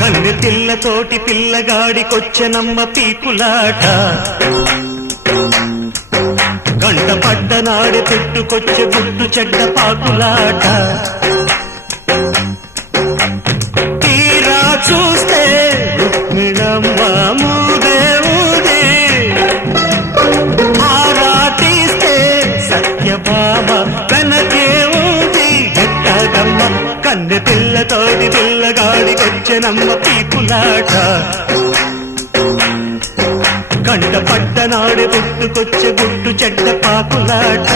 కన్నె పిల్లతోటి పిల్లగాడికొచ్చెనమ్మ పీకులాట గంట పడ్డనాడు పుట్టుకొచ్చే పుట్టు చెడ్డ పాకులాట తీరా చూస్తే రుక్మిణమ్మ మూదే ఊదే ఆరాటిస్తే సత్యభామ వెనకే ఊది ఎట్టగమ్మ కన్నె పిల్లతోటి పిల్లగాడికొచ్చెనమ్మ పీకులాట గంట పడ్డనాడు పుట్టుకొచ్చే గుట్టు చెడ్డ పాకులాట